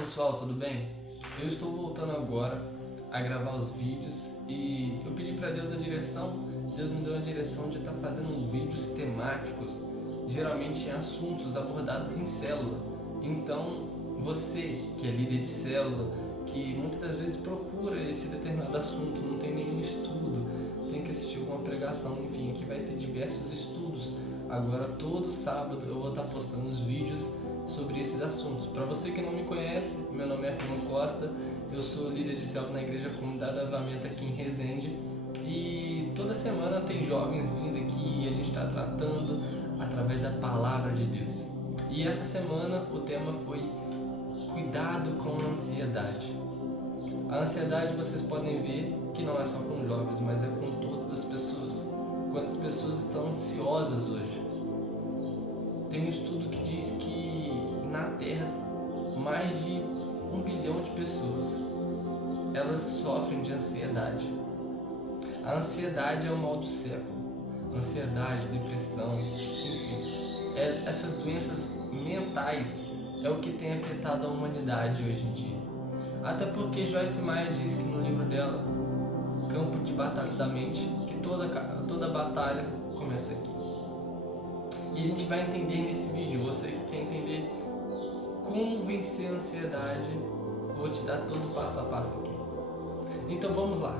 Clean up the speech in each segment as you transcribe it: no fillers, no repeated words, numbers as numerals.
pessoal, tudo bem? Eu estou voltando agora a gravar os vídeos e eu pedi para Deus a direção. Deus me deu a direção de estar fazendo vídeos temáticos, geralmente em assuntos abordados em célula. Então, você que é líder de célula, que muitas das vezes procura esse determinado assunto, não tem nenhum estudo, tem que assistir alguma pregação, enfim, aqui vai ter diversos estudos. Agora, todo sábado eu vou estar postando os vídeos sobre esses assuntos. Para você que não me conhece, meu nome é Arthur Costa, eu sou líder de célula na Igreja Comunidade Avivamento aqui em Resende e toda semana tem jovens vindo aqui e a gente está tratando através da Palavra de Deus. E essa semana o tema foi cuidado com a ansiedade. A ansiedade, vocês podem ver que não é só com jovens, mas é com todas as pessoas. Quantas pessoas estão ansiosas hoje? Tem um estudo que diz que na Terra mais de 1 bilhão de pessoas elas sofrem de ansiedade. A ansiedade é o mal do século. Ansiedade, depressão, enfim, essas doenças mentais é o que tem afetado a humanidade hoje em dia. Até porque Joyce Meyer diz que no livro dela, Campo de Batalha da Mente, que toda batalha começa aqui. E a gente vai entender nesse vídeo. Você que quer entender como vencer a ansiedade, vou te dar todo o passo a passo aqui. Então vamos lá.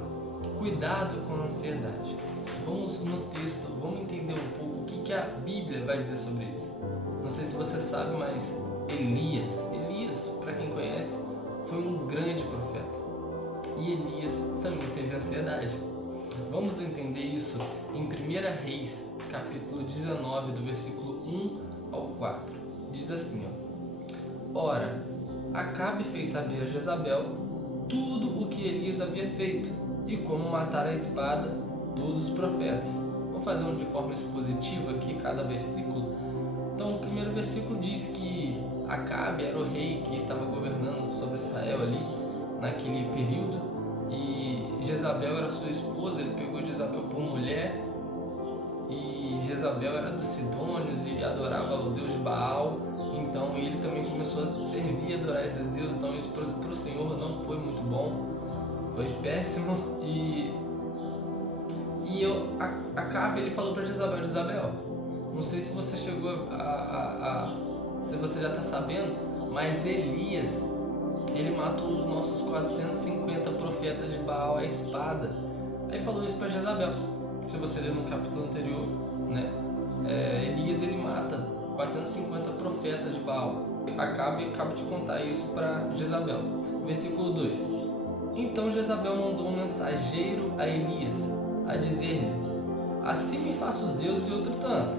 Cuidado com a ansiedade. Vamos no texto, vamos entender um pouco o que a Bíblia vai dizer sobre isso. Não sei se você sabe, mas Elias, para quem conhece, foi um grande profeta. E Elias também teve ansiedade. Vamos entender isso em 1 Reis, capítulo 19, do versículo 1 ao 4. Diz assim, Ora, Acabe fez saber a Jezabel tudo o que Elias havia feito e como matar a espada todos os profetas. Vou fazer de forma expositiva aqui cada versículo. Então, o primeiro versículo diz que Acabe era o rei que estava governando sobre Israel ali, naquele período, e Jezabel era sua esposa. Ele pegou Jezabel por mulher, e Jezabel era dos Sidônios e adorava o deus de Baal. Então ele também começou a servir e adorar esses deuses. Então isso para o Senhor não foi muito bom, foi péssimo. Acabe, ele falou para Jezabel, não sei se você chegou se você já está sabendo, mas Elias, ele matou os nossos 450 profetas de Baal à espada. Aí falou isso para Jezabel. Se você ler no capítulo anterior, né? Elias, ele mata 450 profetas de Baal. Acabe de contar isso para Jezabel. Versículo 2. Então Jezabel mandou um mensageiro a Elias, a dizer-lhe: assim me faça os deuses e outro tanto,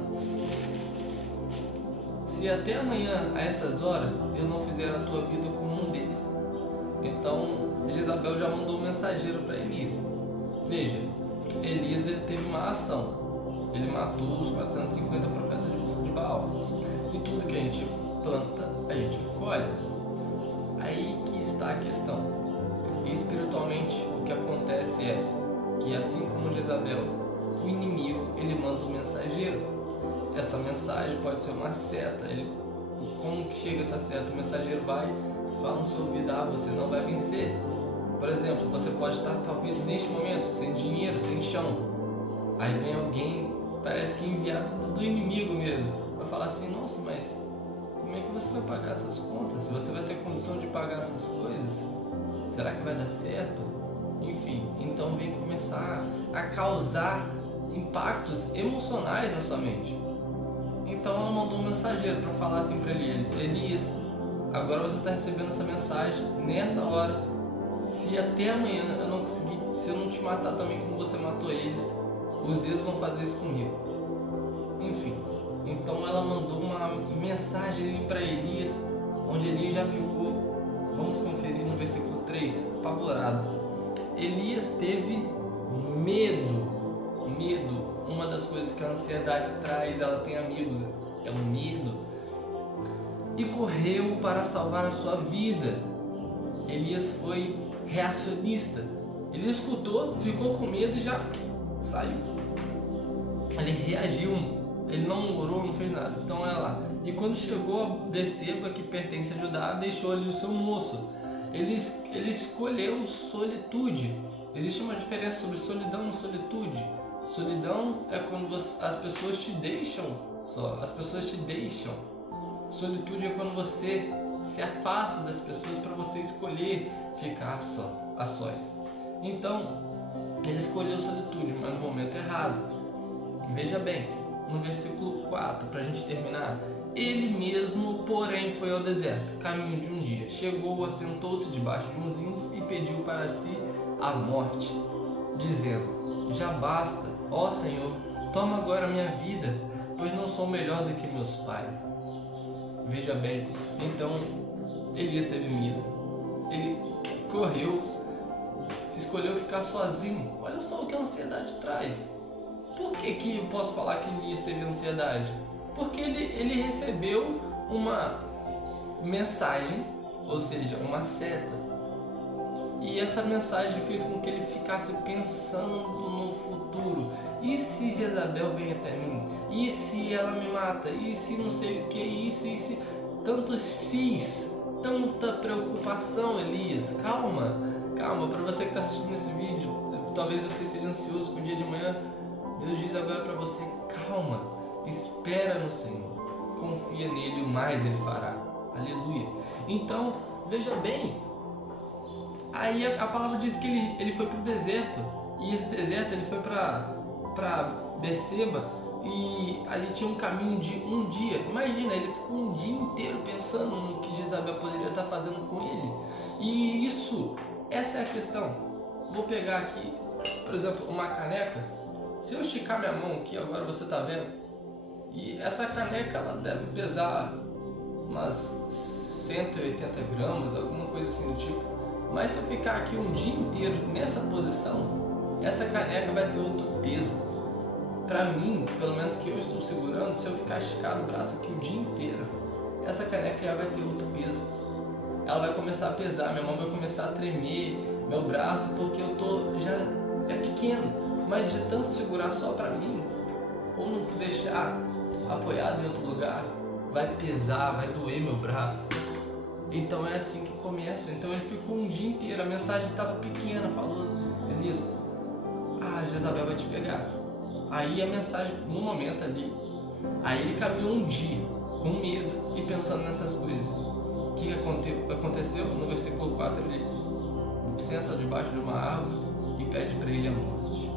se até amanhã a estas horas eu não fizer a tua vida como um deles. Então Jezabel já mandou um mensageiro para Elias. Veja, Elias, ele teve uma ação. Ele matou os 450 profetas de Baal. E tudo que a gente planta, a gente colhe. Aí que está a questão. E espiritualmente, o que acontece é que, assim como Jezabel, o inimigo, ele manda um mensageiro. Essa mensagem pode ser uma seta. Como que chega essa seta? O mensageiro vai e fala no seu ouvido: você não vai vencer. Por exemplo, você pode estar talvez neste momento sem dinheiro, sem chão. Aí vem alguém, parece que enviado do inimigo mesmo, vai falar assim: nossa, mas como é que você vai pagar essas contas? Você vai ter condição de pagar essas coisas? Será que vai dar certo? Enfim, então vem começar a causar impactos emocionais na sua mente. Então ela mandou um mensageiro para falar assim para ele: Elias, agora você está recebendo essa mensagem nesta hora. Se até amanhã eu não conseguir, se eu não te matar também como você matou eles, os deuses vão fazer isso comigo. Enfim, então ela mandou uma mensagem para Elias, onde Elias já ficou, vamos conferir no versículo 3, apavorado. Elias teve medo. Uma das coisas que a ansiedade traz, ela tem amigos, é um medo. E correu para salvar a sua vida. Elias foi reacionista. Ele escutou, ficou com medo e já saiu. Ele reagiu Ele não orou, não fez nada. Então olha lá. E quando chegou a Berseba, que pertence a Judá, deixou ali o seu moço. Ele escolheu solitude. Existe uma diferença sobre solidão e solitude. Solidão é quando as pessoas te deixam só. As pessoas te deixam. Solitude é quando você se afasta das pessoas para você escolher ficar só, a sós. Então, ele escolheu solitude, mas no momento errado. Veja bem, no versículo 4, para a gente terminar. Ele mesmo, porém, foi ao deserto, caminho de um dia. Chegou, assentou-se debaixo de um zimbro e pediu para si a morte, dizendo: já basta, ó Senhor, toma agora a minha vida, pois não sou melhor do que meus pais. Veja bem, então Elias teve medo. Ele correu, escolheu ficar sozinho. Olha só o que a ansiedade traz. Por que eu posso falar que Elias teve ansiedade? Porque ele recebeu uma mensagem, ou seja, uma seta. E essa mensagem fez com que ele ficasse pensando no futuro. E se Jezabel vem até mim? E se ela me mata? E se não sei o que? E se... Tantos sis, tanta preocupação, Elias. Calma. Para você que está assistindo esse vídeo, talvez você seja ansioso com o dia de manhã. Deus diz agora para você: calma, espera no Senhor, confia nele, o mais ele fará. Aleluia. Então, veja bem, aí a palavra diz que ele foi para o deserto, e esse deserto ele foi para Berseba, e ali tinha um caminho de um dia. Imagina, ele ficou um dia inteiro pensando no que Jezabel poderia estar fazendo com ele. E essa é a questão. Vou pegar aqui, por exemplo, uma caneca. Se eu esticar minha mão aqui, agora você está vendo, e essa caneca ela deve pesar umas 180 gramas, alguma coisa assim do tipo. Mas se eu ficar aqui um dia inteiro nessa posição, essa caneca vai ter outro peso. Para mim, pelo menos que eu estou segurando, se eu ficar esticado o braço aqui o dia inteiro, essa caneca já vai ter outro peso. Ela vai começar a pesar, minha mão vai começar a tremer, meu braço, porque já é pequeno. Mas de tanto segurar só para mim, ou não deixar apoiado em outro lugar, vai pesar, vai doer meu braço. Então é assim que começa. Então ele ficou um dia inteiro, a mensagem estava pequena, falou: Elias, Jezabel vai te pegar. Aí a mensagem, no momento ali, aí ele caminhou um dia, com medo e pensando nessas coisas. O que aconteceu? No versículo 4 ele senta debaixo de uma árvore e pede para ele a morte.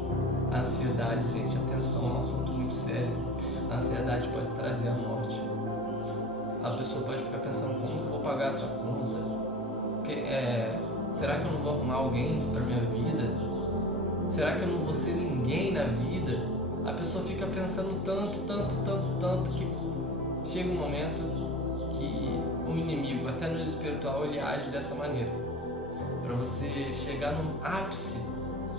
A ansiedade, gente, atenção, é um assunto muito sério. A ansiedade pode trazer a morte. A pessoa pode ficar pensando: como que eu vou pagar essa conta? Será que eu não vou arrumar alguém para minha vida? Será que eu não vou ser ninguém na vida? A pessoa fica pensando tanto que chega um momento que o inimigo, até no espiritual, ele age dessa maneira. Para você chegar num ápice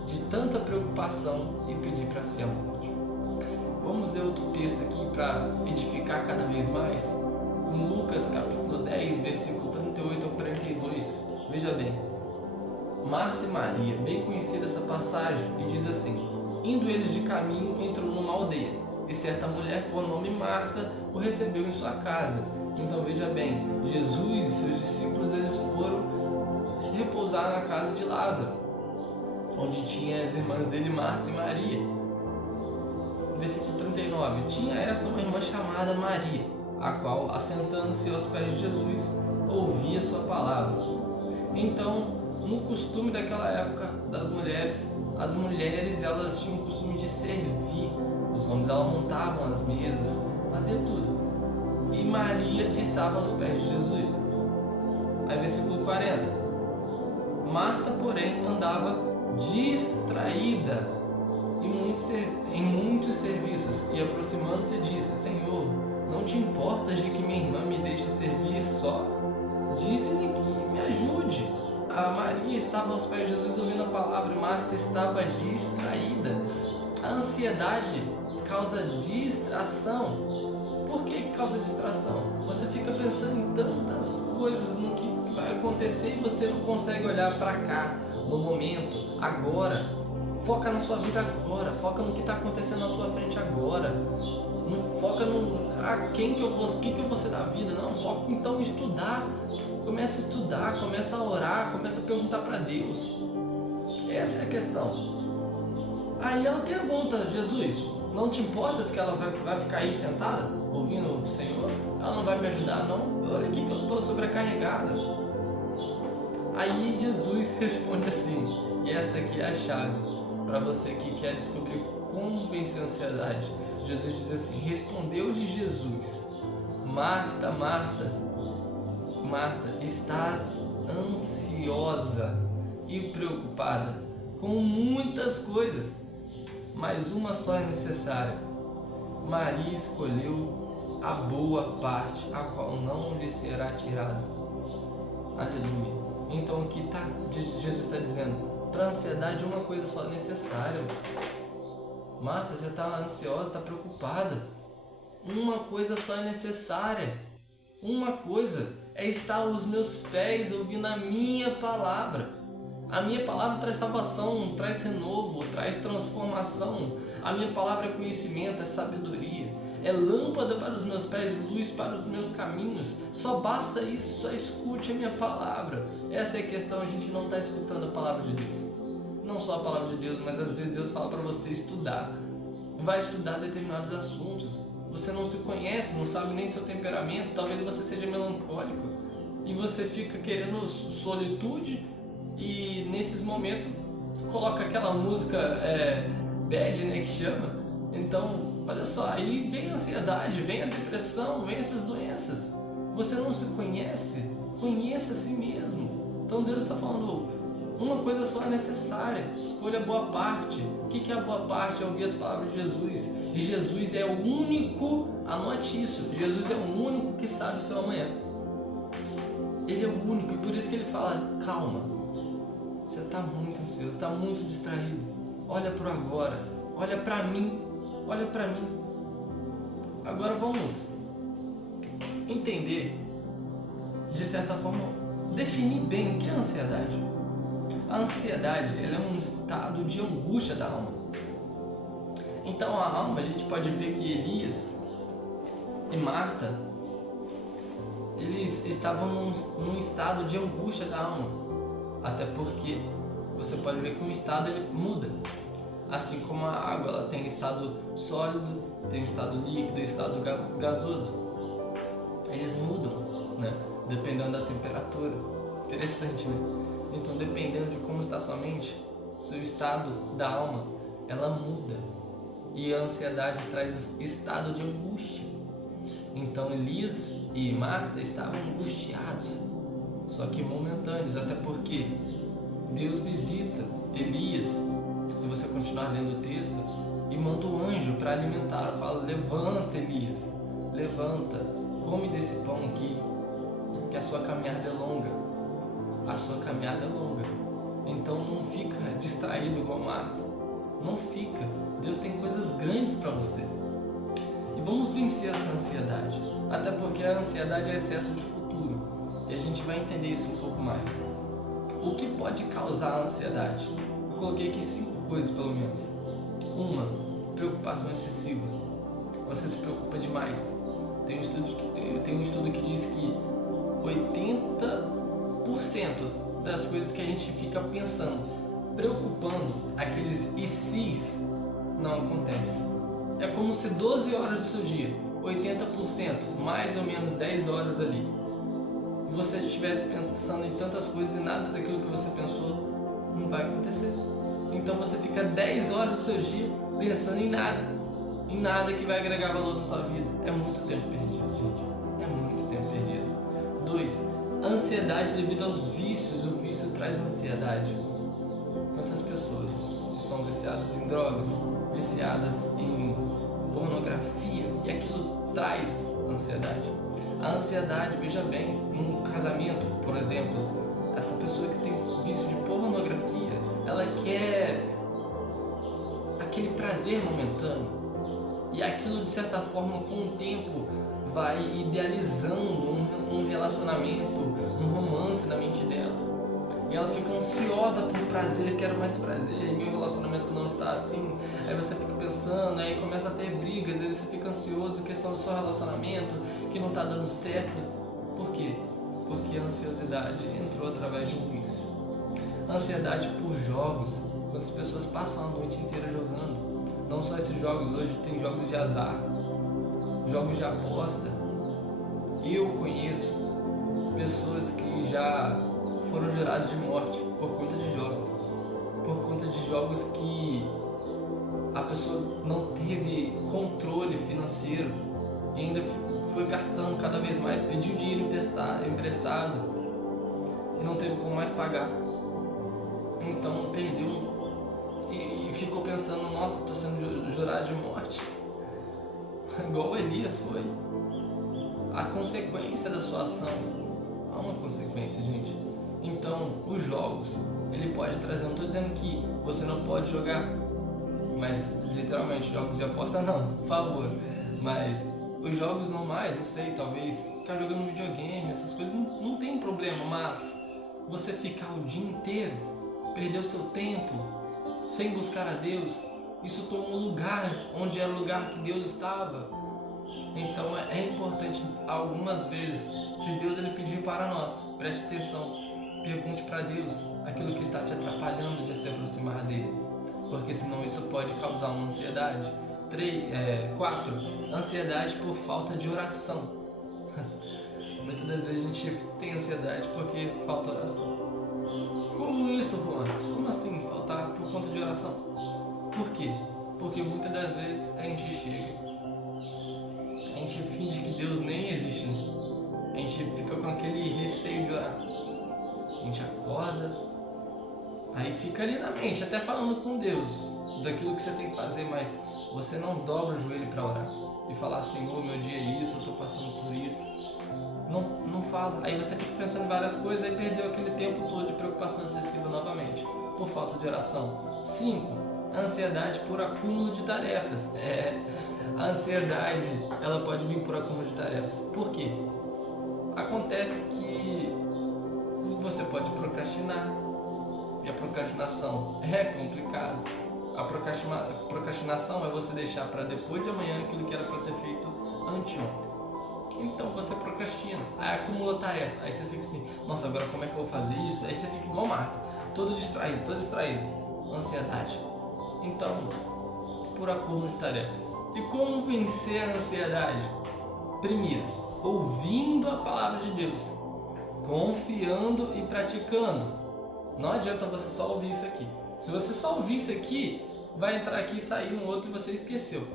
de tanta preocupação e pedir para si a morte. Vamos ler outro texto aqui para edificar cada vez mais. Em Lucas capítulo 10, versículo 38 ao 42. Veja bem, Marta e Maria, bem conhecida essa passagem, e diz assim: indo eles de caminho, entrou numa aldeia, e certa mulher por nome Marta o recebeu em sua casa. Então veja bem, Jesus e seus discípulos eles foram repousar na casa de Lázaro, onde tinha as irmãs dele, Marta e Maria. Versículo 39. Tinha esta uma irmã chamada Maria, a qual, assentando-se aos pés de Jesus, ouvia sua palavra. Então, no costume daquela época das mulheres, as mulheres elas tinham o costume de servir os homens, elas montavam as mesas, faziam tudo. E Maria estava aos pés de Jesus. Aí versículo 40. Marta, porém, andava distraída em muitos serviços, e aproximando-se disse: Senhor, não te importas de que minha irmã me deixe servir só? Dize-lhe que me ajude. A Maria estava aos pés de Jesus ouvindo a palavra, e Marta estava distraída. A ansiedade causa distração. Por que causa distração? Você fica pensando em tantas coisas, no que vai acontecer, e você não consegue olhar para cá, no momento, agora. Foca na sua vida agora, foca no que está acontecendo na sua frente agora. Não foca quem que eu vou, o que que eu vou ser da vida? Não, foco então em estudar. Começa a estudar, começa a orar, começa a perguntar para Deus. Essa é a questão. Aí ela pergunta: Jesus, não te importas que ela vai ficar aí sentada, ouvindo o Senhor? Ela não vai me ajudar, não? Olha aqui que eu estou sobrecarregada. Aí Jesus responde assim, e essa aqui é a chave para você que quer descobrir como vencer a ansiedade. Jesus diz assim: respondeu-lhe Jesus: Marta, Marta, Marta, estás ansiosa e preocupada com muitas coisas, mas uma só é necessária. Maria escolheu a boa parte, a qual não lhe será tirada. Aleluia. Então aqui Jesus está dizendo, para a ansiedade uma coisa só é necessária. Marta, você está ansiosa, está preocupada. Uma coisa só é necessária. Uma coisa é estar aos meus pés ouvindo a minha palavra. A minha palavra traz salvação, traz renovo, traz transformação. A minha palavra é conhecimento, é sabedoria. É lâmpada para os meus pés, luz para os meus caminhos. Só basta isso, só escute a minha palavra. Essa é a questão, a gente não está escutando a palavra de Deus. Não só a palavra de Deus, mas às vezes Deus fala para você estudar. Vai estudar determinados assuntos. Você não se conhece, não sabe nem seu temperamento, talvez você seja melancólico. E você fica querendo solitude e nesses momentos coloca aquela música bad, né, que chama. Então, olha só, aí vem a ansiedade, vem a depressão, vem essas doenças. Você não se conhece, conheça a si mesmo. Então Deus está falando, uma coisa só é necessária, escolha a boa parte. O que é a boa parte? É ouvir as palavras de Jesus. E Jesus é o único, anote isso, Jesus é o único que sabe o seu amanhã. Ele é o único, e por isso que ele fala, calma, você está muito ansioso, está muito distraído. Olha para o agora, olha para mim, olha para mim. Agora vamos entender, de certa forma, definir bem o que é a ansiedade. A ansiedade, ela é um estado de angústia da alma. Então a alma, a gente pode ver que Elias e Marta, eles estavam num estado de angústia da alma. Até porque você pode ver que um estado ele muda. Assim como a água, ela tem estado sólido, tem estado líquido e estado gasoso. Eles mudam, né? Dependendo da temperatura. Interessante, né? Então, dependendo de como está sua mente, seu estado da alma, ela muda. E a ansiedade traz estado de angústia. Então, Elias e Marta estavam angustiados, só que momentâneos, até porque Deus visita Elias, se você continuar lendo o texto, e manda um anjo para alimentar. Fala, levanta Elias, levanta, come desse pão aqui, que a sua caminhada é longa. A sua caminhada é longa. Então não fica distraído igual Marta. Não fica. Deus tem coisas grandes para você. E vamos vencer essa ansiedade. Até porque a ansiedade é excesso de futuro. E a gente vai entender isso um pouco mais. O que pode causar a ansiedade? Eu coloquei aqui 5 coisas pelo menos. Uma, preocupação excessiva. Você se preocupa demais. Tem um estudo que diz que 80% das coisas que a gente fica pensando, preocupando, aqueles e se's, não acontece. É como se 12 horas do seu dia, 80%, mais ou menos 10 horas ali, você estivesse pensando em tantas coisas e nada daquilo que você pensou não vai acontecer. Então você fica 10 horas do seu dia pensando em nada que vai agregar valor na sua vida. É muito tempo perdido, gente. É muito tempo perdido. 2. Ansiedade devido aos vícios. O vício traz ansiedade. Quantas pessoas estão viciadas em drogas, viciadas em pornografia, e aquilo traz ansiedade. A ansiedade, veja bem, num casamento, por exemplo, essa pessoa que tem vício de pornografia, ela quer aquele prazer momentâneo, e aquilo de certa forma com o tempo vai idealizando um relacionamento, um romance na mente dela. E e ela fica ansiosa por prazer, quero mais prazer, e meu relacionamento não está assim. Aí você fica pensando, aí começa a ter brigas, aí você fica ansioso, questão do seu relacionamento, que não está dando certo. Por quê? Porque a ansiedade entrou através de um vício. A ansiedade por jogos, quantas pessoas passam a noite inteira jogando. Não só esses jogos, hoje tem jogos de azar, jogos de aposta. Eu conheço pessoas que já foram juradas de morte por conta de jogos. Por conta de jogos que a pessoa não teve controle financeiro e ainda foi gastando cada vez mais, pediu dinheiro emprestado e não teve como mais pagar. Então perdeu e ficou pensando, nossa, estou sendo jurado de morte. Igual Elias foi. A consequência da sua ação, há uma consequência, gente. Então, os jogos, ele pode trazer, não estou dizendo que você não pode jogar, mas literalmente, jogos de aposta não, por favor. Mas os jogos normais, não sei, talvez ficar jogando videogame, essas coisas não tem problema, mas você ficar o dia inteiro, perder o seu tempo, sem buscar a Deus, isso tomou um lugar onde era o lugar que Deus estava. Então é importante algumas vezes, se Deus ele pedir para nós, preste atenção, pergunte para Deus aquilo que está te atrapalhando de se aproximar dele, porque senão isso pode causar uma ansiedade. 4. Ansiedade por falta de oração. Muitas das vezes a gente tem ansiedade porque falta oração. Como isso, Juan? Como assim faltar por conta de oração? Por quê? Porque muitas das vezes a gente chega, a gente finge que Deus nem existe, né? A gente fica com aquele receio de orar. A gente acorda, aí fica ali na mente, até falando com Deus daquilo que você tem que fazer, mas você não dobra o joelho para orar e falar, Senhor, meu dia é isso, eu estou passando por isso. Não fala. Aí você fica pensando em várias coisas e perdeu aquele tempo todo de preocupação excessiva novamente, por falta de oração. 5. Ansiedade por acúmulo de tarefas. A ansiedade, ela pode vir por acúmulo de tarefas. Por quê? Acontece que você pode procrastinar, e a procrastinação é complicado. A procrastinação é você deixar para depois de amanhã aquilo que era para ter feito anteontem. Então você procrastina, aí acumula tarefa, aí você fica assim, nossa, agora como é que eu vou fazer isso? Aí você fica igual Marta, todo distraído. Ansiedade. Então, por acúmulo de tarefas. E como vencer a ansiedade? Primeiro, ouvindo a palavra de Deus, confiando e praticando. Não adianta você só ouvir isso aqui. Se você só ouvir isso aqui, vai entrar aqui e sair no outro e você esqueceu.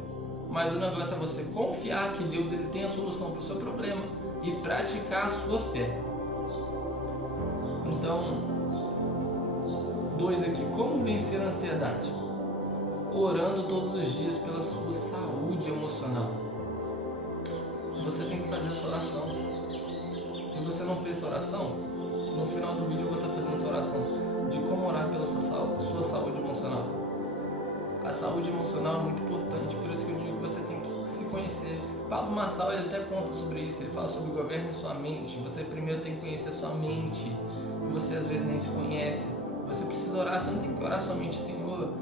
Mas o negócio é você confiar que Deus ele tem a solução para o seu problema e praticar a sua fé. Então, 2 aqui, como vencer a ansiedade? Orando todos os dias pela sua saúde emocional. Você tem que fazer essa oração. Se você não fez essa oração, no final do vídeo eu vou estar fazendo essa oração de como orar pela sua saúde emocional. A saúde emocional é muito importante, por isso que eu digo que você tem que se conhecer. Pablo Marçal ele até conta sobre isso, ele fala sobre governe sua mente. Você primeiro tem que conhecer a sua mente, e você às vezes nem se conhece. Você precisa orar, você não tem que orar somente, Senhor,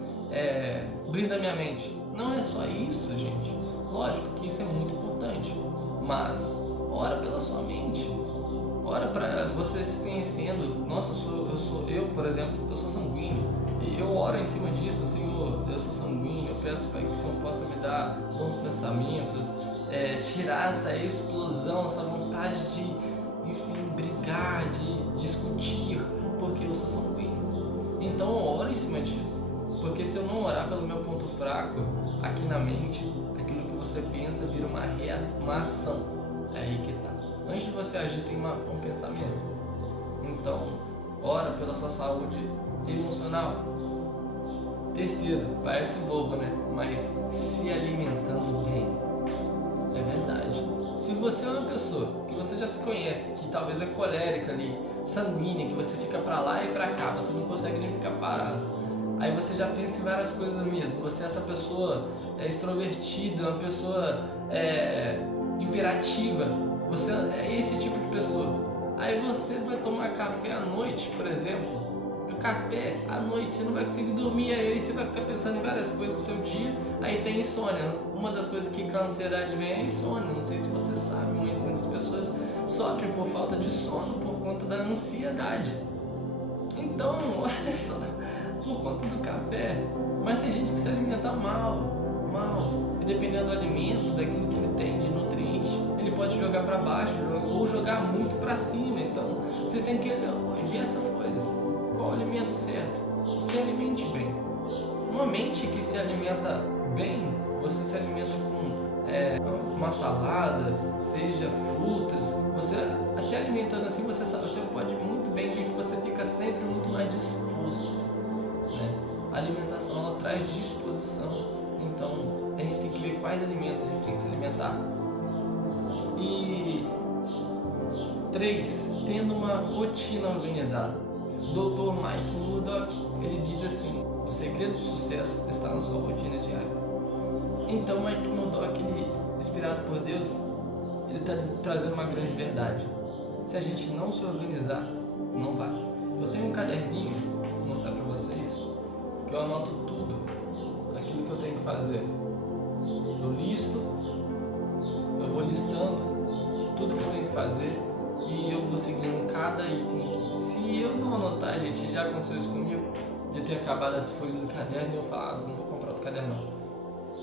brinda minha mente. Não é só isso, gente. Lógico que isso é muito importante, mas ora pela sua mente. Ora para você se conhecendo. Nossa, eu, por exemplo, eu sou sanguíneo. E eu oro em cima disso, Senhor, eu sou sanguíneo, eu peço para que o Senhor possa me dar bons pensamentos, tirar essa explosão, essa vontade de, enfim, brigar, de discutir, porque eu sou sanguíneo. Então eu oro em cima disso, porque se eu não orar pelo meu ponto fraco, aqui na mente, aquilo que você pensa vira uma ação. É aí que tá. Antes de você agir tem um pensamento. Então, ora pela sua saúde emocional. 3, parece bobo, né? Mas se alimentando bem. É verdade. Se você é uma pessoa que você já se conhece, que talvez é colérica ali, sanguínea, que você fica pra lá e pra cá, você não consegue nem ficar parado. Aí você já pensa em várias coisas mesmo. Você é essa pessoa extrovertida, uma pessoa imperativa. Você é esse tipo de pessoa. Aí você vai tomar café à noite, por exemplo, café à noite, você não vai conseguir dormir, aí você vai ficar pensando em várias coisas do seu dia, aí tem insônia. Uma das coisas que com a ansiedade vem é a insônia. Não sei se você sabe, mas muitas pessoas sofrem por falta de sono por conta da ansiedade. Então, olha só, por conta do café. Mas tem gente que se alimenta mal, e dependendo do alimento, daquilo que ele tem de nutriente, ele pode jogar para baixo ou jogar muito para cima. Então, vocês têm que ver essas coisas. Qual o alimento certo? Se alimente bem. Uma mente que se alimenta bem, você se alimenta com uma salada, seja frutas, você se alimentando assim, você pode muito bem ver que você fica sempre muito mais disposto, né? A alimentação, ela traz disposição. Então, a gente tem que ver quais alimentos a gente tem que se alimentar. E 3. Tendo uma rotina organizada. O Dr. Mike Murdock, ele diz assim: o segredo do sucesso está na sua rotina diária. Então, Mike Murdock, ele, inspirado por Deus, ele está trazendo uma grande verdade. Se a gente não se organizar, não vai. Eu tenho um caderninho, vou mostrar para vocês, que eu anoto tudo aquilo que eu tenho que fazer. Eu listo, eu vou listando tudo que eu tenho que fazer e eu vou seguindo cada item. Se eu não anotar, gente, já aconteceu isso comigo, de ter acabado as folhas do caderno e eu falar, não vou comprar outro caderno não.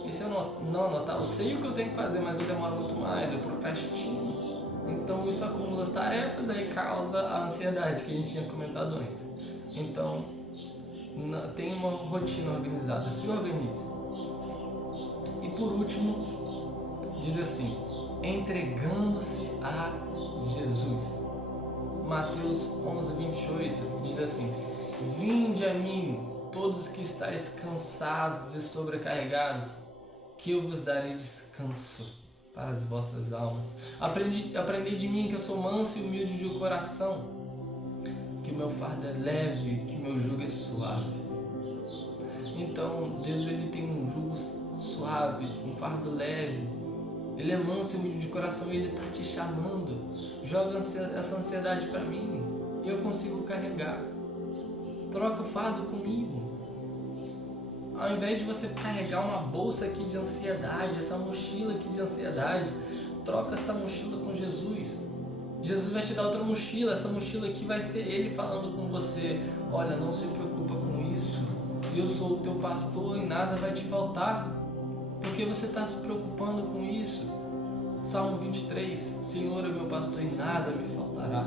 E se eu não anotar, eu sei o que eu tenho que fazer, mas eu demoro muito mais, eu procrastino. Então isso acumula as tarefas, aí causa a ansiedade que a gente tinha comentado antes. Então, tem uma rotina organizada, se organize. E por último, diz assim: entregando-se a Jesus. Mateus 11:28 diz assim: vinde a mim, todos que estáis cansados e sobrecarregados, que eu vos darei descanso para as vossas almas. Aprendei de mim, que eu sou manso e humilde de coração, que meu fardo é leve, que meu jugo é suave. Então, Deus, ele tem um jugo suave, um fardo leve. Ele é manso e humilde de coração e ele está te chamando. Joga essa ansiedade para mim e eu consigo carregar. Troca o fardo comigo. Ao invés de você carregar uma bolsa aqui de ansiedade, essa mochila aqui de ansiedade, troca essa mochila com Jesus. Jesus vai te dar outra mochila, essa mochila aqui vai ser Ele falando com você: olha, não se preocupa com isso, eu sou o teu pastor e nada vai te faltar. Porque você está se preocupando com isso? Salmo 23, Senhor é meu pastor e nada me faltará.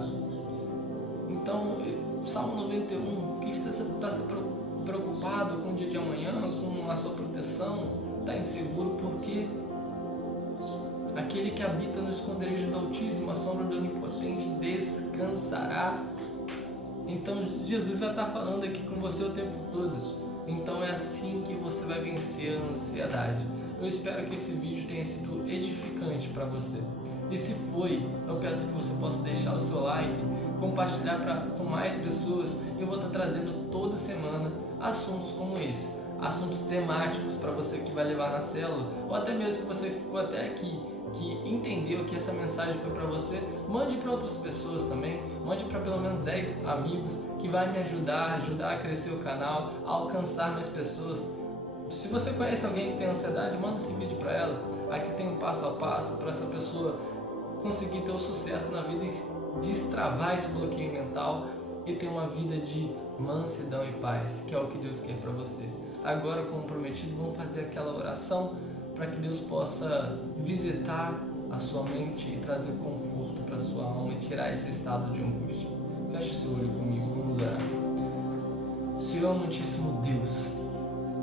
Então, Salmo 91, o que você está se preocupado com o dia de amanhã, com a sua proteção? Está inseguro porque aquele que habita no esconderijo do Altíssimo, a sombra do Onipotente, descansará. Então, Jesus vai estar falando aqui com você o tempo todo. Então é assim que você vai vencer a ansiedade. Eu espero que esse vídeo tenha sido edificante para você. E se foi, eu peço que você possa deixar o seu like, compartilhar com mais pessoas. Eu vou estar trazendo toda semana assuntos como esse, assuntos temáticos para você que vai levar na célula, ou até mesmo que você ficou até aqui, que entendeu que essa mensagem foi para você. Mande para outras pessoas também, mande para pelo menos 10 amigos, que vai me ajudar a crescer o canal, a alcançar mais pessoas. Se você conhece alguém que tem ansiedade, manda esse vídeo para ela. Aqui tem um passo a passo para essa pessoa conseguir ter o sucesso na vida e destravar esse bloqueio mental e ter uma vida de mansidão e paz, que é o que Deus quer para você. Agora, como prometido, vamos fazer aquela oração para que Deus possa visitar a sua mente e trazer conforto para a sua alma e tirar esse estado de angústia. Feche o seu olho comigo, vamos orar. Senhor amantíssimo Deus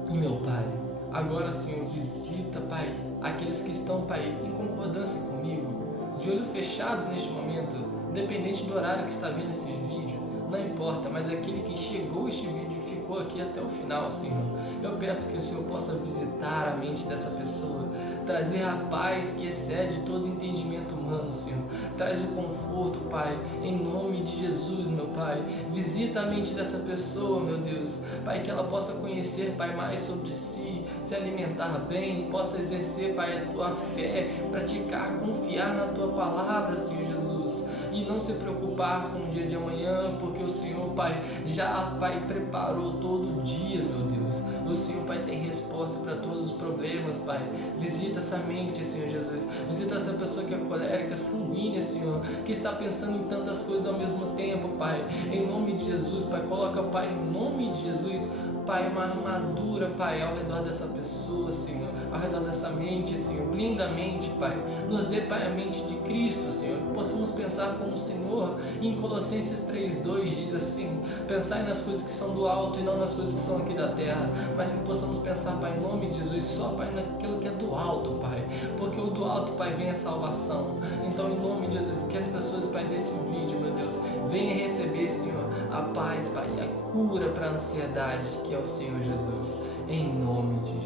e meu Pai, agora, Senhor, visita, Pai, aqueles que estão, Pai, em concordância comigo, de olho fechado neste momento, independente do horário que está vendo esse vídeo, não importa, mas aquele que chegou este vídeo e ficou aqui até o final, Senhor, eu peço que o Senhor possa visitar a mente dessa pessoa, trazer a paz que excede todo entendimento humano, Senhor. Traz o conforto, Pai, em nome de Jesus, meu Pai. Visita a mente dessa pessoa, meu Deus. Pai, que ela possa conhecer, Pai, mais sobre si, se alimentar bem, possa exercer, Pai, a Tua fé, praticar, confiar na Tua palavra, Senhor Jesus. E não se preocupar com o dia de amanhã, porque porque o Senhor, Pai, já, Pai, preparou todo dia, meu Deus. O Senhor, Pai, tem resposta para todos os problemas, Pai. Visita essa mente, Senhor Jesus. Visita essa pessoa que é colérica, sanguínea, Senhor, que está pensando em tantas coisas ao mesmo tempo, Pai. Em nome de Jesus, Pai, coloca, Pai, em nome de Jesus, Pai, uma armadura, Pai, ao redor dessa pessoa, Senhor, ao redor dessa mente, Senhor, blinda a mente, Pai, nos dê, Pai, a mente de Cristo, Senhor, que possamos pensar como o Senhor. Em Colossenses 3:2 diz assim: pensai nas coisas que são do alto e não nas coisas que são aqui da terra, mas que possamos pensar, Pai, em nome de Jesus, só, Pai, naquilo que é do alto, Pai, porque o do alto, Pai, vem a salvação. Então, em nome de Jesus, que as pessoas, Pai, desse vídeo, meu Deus, venham receber, Senhor, a paz, Pai, e a cura para a ansiedade, que é o Senhor Jesus, em nome de Jesus.